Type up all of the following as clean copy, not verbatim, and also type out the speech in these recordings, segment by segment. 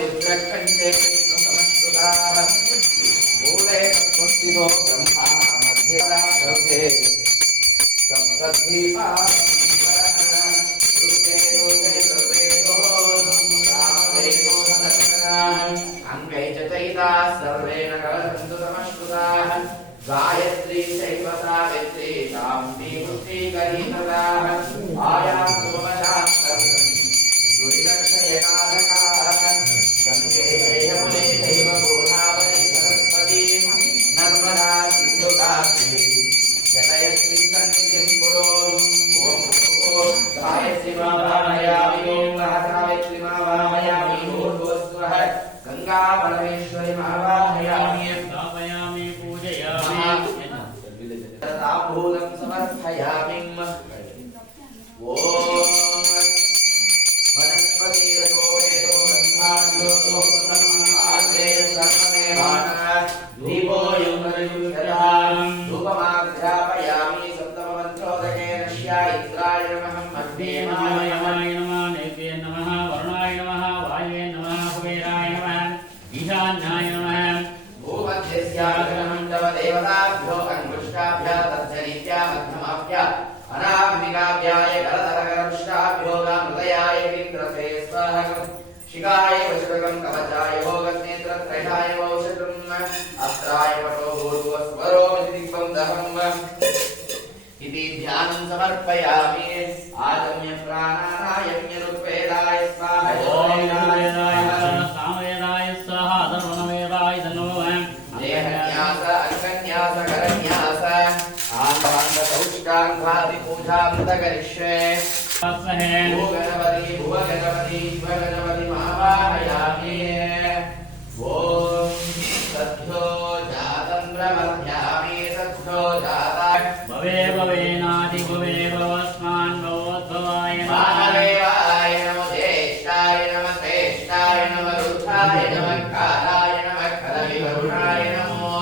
रुद्रकण्ठे विष्णुसमश्रुताः मूले तत्त्वस्थितो ब्रह्मा मध्ये राघवे सप्तद्वीपाः सर्वेण कलसन्तु समश्रुताः गायत्री चैव सावित्री शान्ति पुष्टिकरीतराः आयान्तु मम शास्त्रम् दुरिदक्षयकाधकाः गङ्गे यमुने चैव गोदावरी सरस्वती नर्मदा सिन्धु कावेरी जलयस्मिन् सन्निधिं कुरु ॐ गायत्री मा वाहयामि ॐ सावित्री मा वाहयामि भूर्भुवस्वः गंगा परमेश्वरी महावाहयामि स्थापयामि पूजयामि ताम्बूलं समर्पयामि ओम वनस्पति रतो वेदो ब्रह्माण्डो ब्रह्माण्डे सर्वमेवानः दीपो युगयुगदां धूपमाघ्रापयामि सप्तममन्त्रोदकेन श्यायित्राय नमः मध्ये मायमाय नमः नैवेद्याय नमः वरुणाय नमः वायवे नमः कुबेराय नमः ईशान्याय नमः भूमध्यस्याग्रमण्डलदेवताभ्यो अन्वृष्टाभ्य तज्जनित्या मध्यमाभ्य अनाग्निकाभ्याय करतरकरपुष्टाभ्यो गामृतयाय किन्द्रसे स्वाहा शिखाय वज्रकं कवचाय भोगनेत्रत्रयाय वौषधम् अस्त्राय पटो भूर्भुवस्वरो दिग्वं दहम् इति ध्यानं समर्पयामि आगम्य प्राणानायम्य ऋग्वेदाय स्वाहा ओम ऋग्वेदाय सामवेदाय स्वाहा अथर्वणवेदाय नमः देहन्यास अंगन्यास करन्यास आन्ताङ्गसौष्ठाङ्गादि पूजां करिष्ये भूगणपति भुवगणपति शिवगणपति महावाहयामि ओम सद्यो जातं प्रमथ्यामि सद्यो जाता भवे भवेनादि भवे भवस्मान् भवोद्भवाय महादेवाय नमो ज्येष्ठाय नमः श्रेष्ठाय नमः रुद्राय नमः कालाय नमः खलविवरुणाय नमो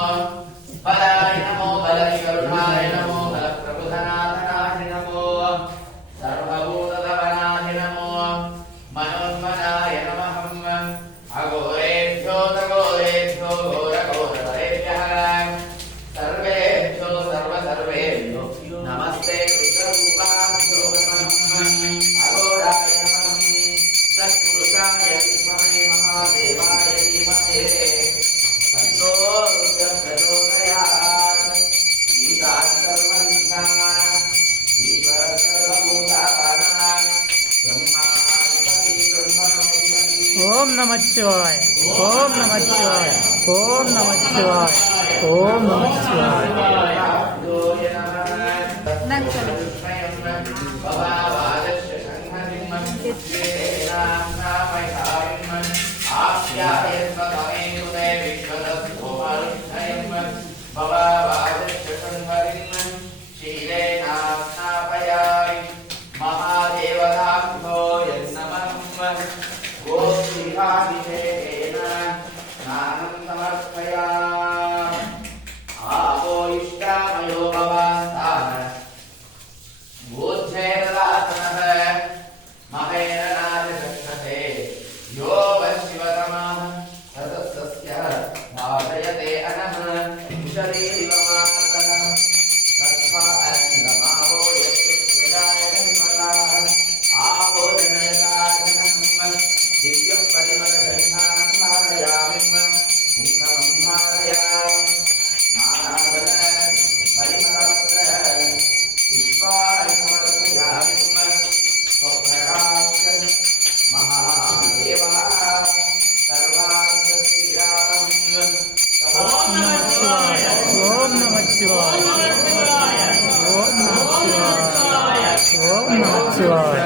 बलाय नमो बलविवरुणाय नमो बलप्रबुधनाथनाय नमो सर्वभूतधवनाय नमो मनोन्मनाय नमः अघोरेभ्यो तघोरेभ्यो घोरघोरतरेभ्यः सर्वेभ्यो सर्वसर्वेभ्यो नमस्ते रुद्ररूपाभ्यो नमः अघोराय नमः सत्पुरुषाय विद्महे महादेवाय धीमहि तन्नो रुद्रः प्रचोदयात् ईशान सर्वविद्यानां ईश्वरः सर्वभूतानां ब्रह्माधिपति ब्रह्मणोऽधिपति ओम नमः शिवाय ओम नमः शिवाय ओम नमः शिवाय ओम नमः शिवाय महादेवताभ्यो यन्नमः गोपीहाभिषेकेन स्नानं समर्पयामि आपो इष्टामयो भवास्ताः बोध्येरदासनः महेन नाचक्षते यो वशिवतमः सतस्य भाषयते अनः कुशलीरिव मातः तत्त्वा अन्नमावो यत्सुदाय जन्मताः आपो जनयताजनम् दिव्यं परिमलगन्धां धारयामि कुङ्कुमं धारयामि नानागण परिमलपत्र पुष्पाणि समर्पयामि स्वप्रकाश महादेवा सर्वाङ्गस्थिरामं ओम नमः शिवाय ओम नमः शिवाय ओम नमः शिवाय ओम नमः शिवाय